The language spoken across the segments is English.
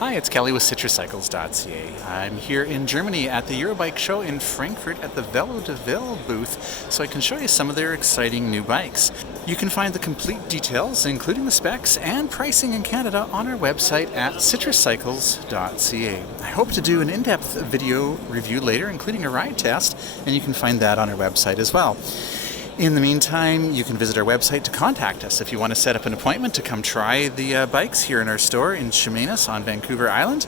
Hi, it's Kelly with citruscycles.ca. I'm here in Germany at the Eurobike show in Frankfurt at the Velo de Ville booth so I can show you some of their exciting new bikes. You can find the complete details, including the specs and pricing in Canada, on our website at citruscycles.ca. I hope to do an in-depth video review later, including a ride test, and you can find that on our website as well. In the meantime, you can visit our website to contact us if you want to set up an appointment to come try the bikes here in our store in Chemainus on Vancouver Island,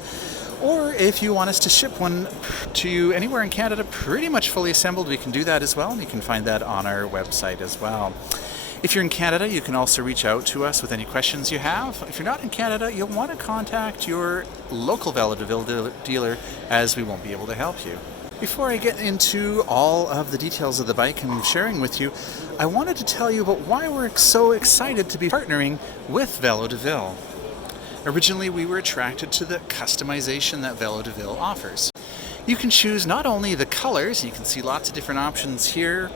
or if you want us to ship one to you anywhere in Canada pretty much fully assembled, we can do that as well, and you can find that on our website as well. If you're in Canada, you can also reach out to us with any questions you have. If you're not in Canada, you'll want to contact your local Velo de Ville dealer, as we won't be able to help you. Before I get into all of the details of the bike I'm sharing with you, I wanted to tell you about why we're so excited to be partnering with Velo de Ville. Originally, we were attracted to the customization that Velo de Ville offers. You can choose not only the colors, you can see lots of different options here,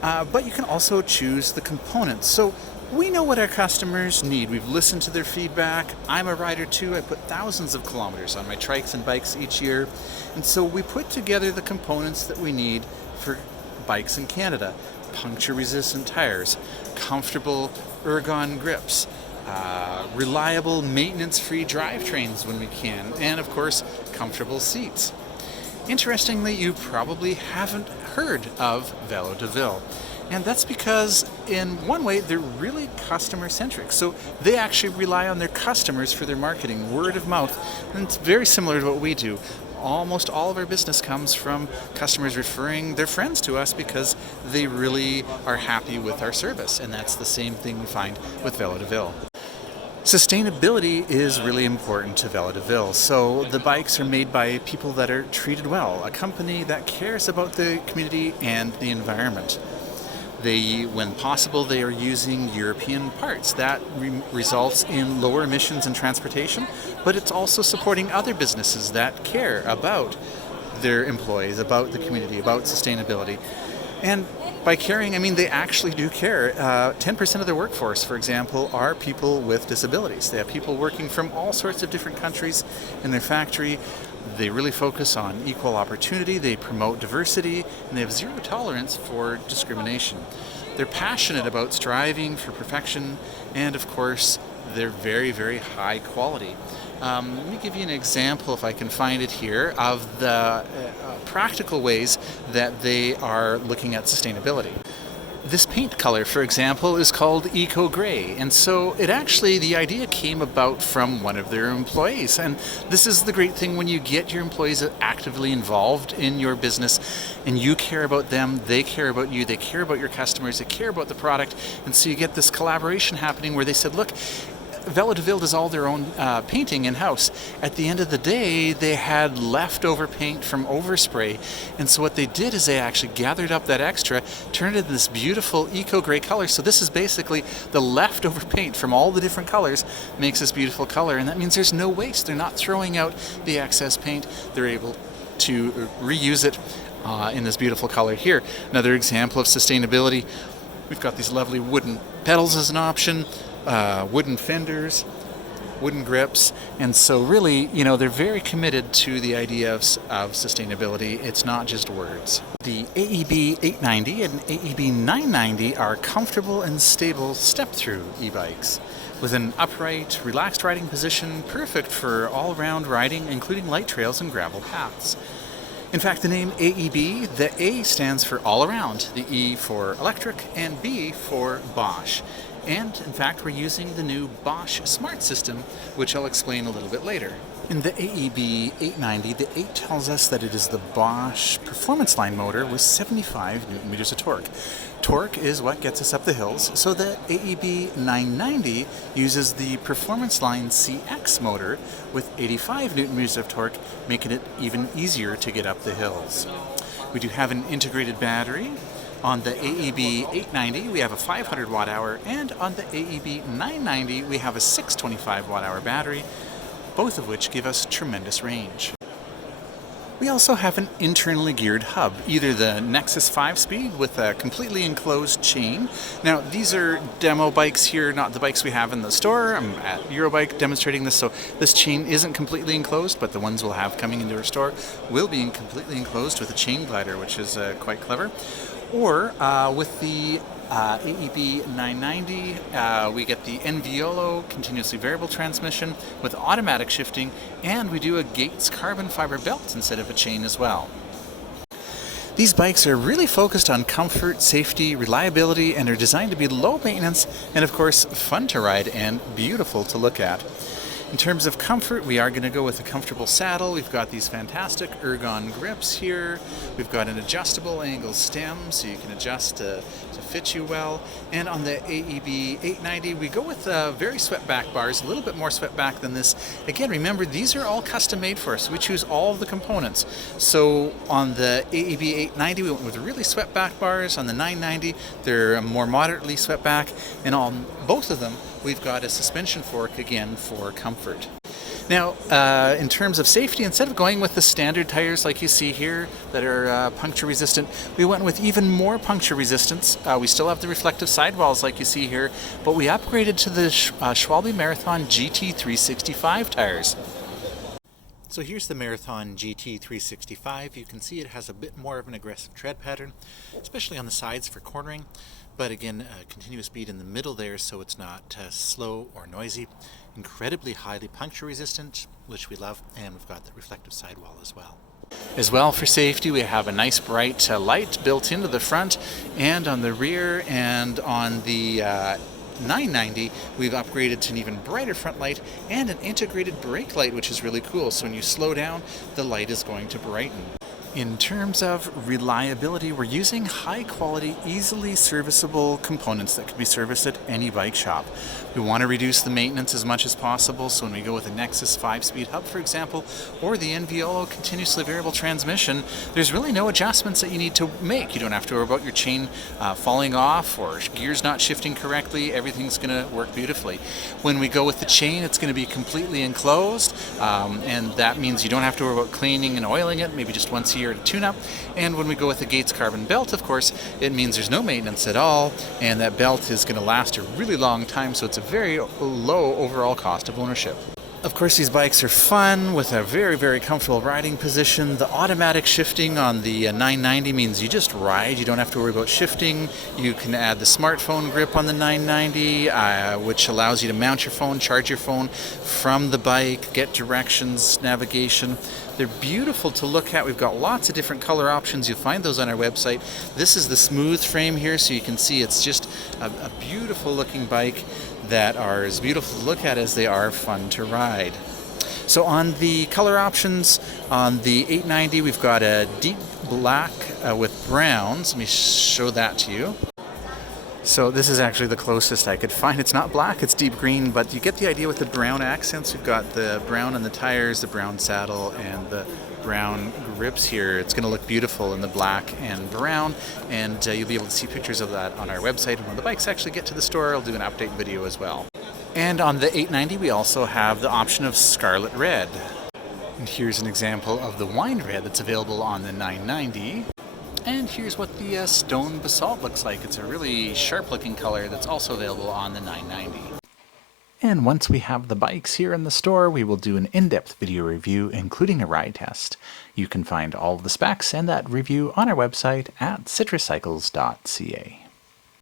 but you can also choose the components. So we know what our customers need. We've listened to their feedback. I'm a rider too. I put thousands of kilometers on my trikes and bikes each year. And so we put together the components that we need for bikes in Canada. Puncture-resistant tires, comfortable ergon grips, reliable maintenance-free drivetrains when we can, and of course, comfortable seats. Interestingly, you probably haven't heard of Velo de Ville. And that's because, in one way, they're really customer-centric. So they actually rely on their customers for their marketing, word of mouth. And it's very similar to what we do. Almost all of our business comes from customers referring their friends to us because they really are happy with our service. And that's the same thing we find with Velo de Ville. Sustainability is really important to Velo de Ville, so the bikes are made by people that are treated well, a company that cares about the community and the environment. When possible, they are using European parts. That results in lower emissions in transportation, but it's also supporting other businesses that care about their employees, about the community, about sustainability. And by caring, I mean they actually do care. 10% of their workforce, for example, are people with disabilities. They have people working from all sorts of different countries in their factory. They really focus on equal opportunity, they promote diversity, and they have zero tolerance for discrimination. They're passionate about striving for perfection, and of course, they're very, very high quality. Let me give you an example, if I can find it here, of the practical ways that they are looking at sustainability. This paint color, for example, is called Eco Gray, and so the idea came about from one of their employees. And this is the great thing when you get your employees actively involved in your business, and you care about them, they care about you, they care about your customers, they care about the product, and so you get this collaboration happening where they said, look, Velo de Ville does all their own painting in-house. At the end of the day, they had leftover paint from overspray, and so what they did is they actually gathered up that extra, turned it into this beautiful eco-gray color. So this is basically the leftover paint from all the different colors makes this beautiful color, and that means there's no waste. They're not throwing out the excess paint. They're able to reuse it in this beautiful color here. Another example of sustainability, we've got these lovely wooden pedals as an option, wooden fenders, wooden grips, and so really, they're very committed to the idea of sustainability. It's not just words. The AEB 890 and AEB 990 are comfortable and stable step-through e-bikes with an upright, relaxed riding position, perfect for all-round riding, including light trails and gravel paths. In fact, the name AEB, the A stands for all around, the E for electric, and B for Bosch. And in fact, we're using the new Bosch Smart System, which I'll explain a little bit later. In the AEB 890, the 8 tells us that it is the Bosch Performance Line motor with 75 Newton meters of torque. Torque is what gets us up the hills, so the AEB 990 uses the Performance Line CX motor with 85 Newton meters of torque, making it even easier to get up the hills. We do have an integrated battery. On the AEB 890, we have a 500 watt hour, and on the AEB 990, we have a 625 watt hour battery, both of which give us tremendous range. We also have an internally geared hub, either the Nexus 5-speed with a completely enclosed chain. Now, these are demo bikes here, not the bikes we have in the store. I'm at Eurobike demonstrating this, so this chain isn't completely enclosed, but the ones we'll have coming into our store will be completely enclosed with a chain glider, which is quite clever. Or with the AEB 990, we get the Enviolo continuously variable transmission with automatic shifting, and we do a Gates carbon fiber belt instead of a chain as well. These bikes are really focused on comfort, safety, reliability, and are designed to be low maintenance and of course fun to ride and beautiful to look at. In terms of comfort, we are going to go with a comfortable saddle. We've got these fantastic ergon grips here. We've got an adjustable angle stem so you can adjust to fit you well. And on the AEB 890, we go with very swept back bars, a little bit more swept back than this. Again, remember, these are all custom made for us. We choose all of the components. So on the AEB 890, we went with really swept back bars. On the 990, they're more moderately swept back. And on both of them, we've got a suspension fork, again, for comfort. Now, in terms of safety, instead of going with the standard tires like you see here that are puncture resistant, we went with even more puncture resistance. We still have the reflective sidewalls like you see here, but we upgraded to the Schwalbe Marathon GT365 tires. So here's the Marathon GT365. You can see it has a bit more of an aggressive tread pattern, especially on the sides for cornering. But again, continuous speed in the middle there, so it's not slow or noisy. Incredibly highly puncture resistant, which we love, and we've got the reflective sidewall as well. As well, for safety, we have a nice bright light built into the front and on the rear, and on the 990, we've upgraded to an even brighter front light and an integrated brake light, which is really cool. So when you slow down, the light is going to brighten. In terms of reliability, we're using high quality, easily serviceable components that can be serviced at any bike shop. We want to reduce the maintenance as much as possible, so when we go with a Nexus 5-speed hub, for example, or the Enviolo continuously variable transmission, there's really no adjustments that you need to make. You don't have to worry about your chain falling off or gears not shifting correctly. Everything's going to work beautifully. When we go with the chain, it's going to be completely enclosed, and that means you don't have to worry about cleaning and oiling it, maybe just once a year to tune up. And when we go with the Gates carbon belt, of course, it means there's no maintenance at all, and that belt is going to last a really long time, so it's a very low overall cost of ownership. Of course, these bikes are fun with a very, very comfortable riding position. The automatic shifting on the 990 means you just ride. You don't have to worry about shifting. You can add the smartphone grip on the 990, which allows you to mount your phone, charge your phone from the bike, get directions, navigation. They're beautiful to look at. We've got lots of different color options. You'll find those on our website. This is the smooth frame here, so you can see it's just a beautiful looking bike that are as beautiful to look at as they are fun to ride. So on the color options, on the 890, we've got a deep black with browns. Let me show that to you. So this is actually the closest I could find. It's not black, it's deep green, but you get the idea with the brown accents. We've got the brown on the tires, the brown saddle, and the brown grips here. It's going to look beautiful in the black and brown, and you'll be able to see pictures of that on our website. And when the bikes actually get to the store, I'll do an update video as well. And on the 890, we also have the option of scarlet red. And here's an example of the wine red that's available on the 990. And here's what the stone basalt looks like. It's a really sharp looking color that's also available on the 990. And once we have the bikes here in the store, we will do an in-depth video review, including a ride test. You can find all of the specs and that review on our website at citruscycles.ca.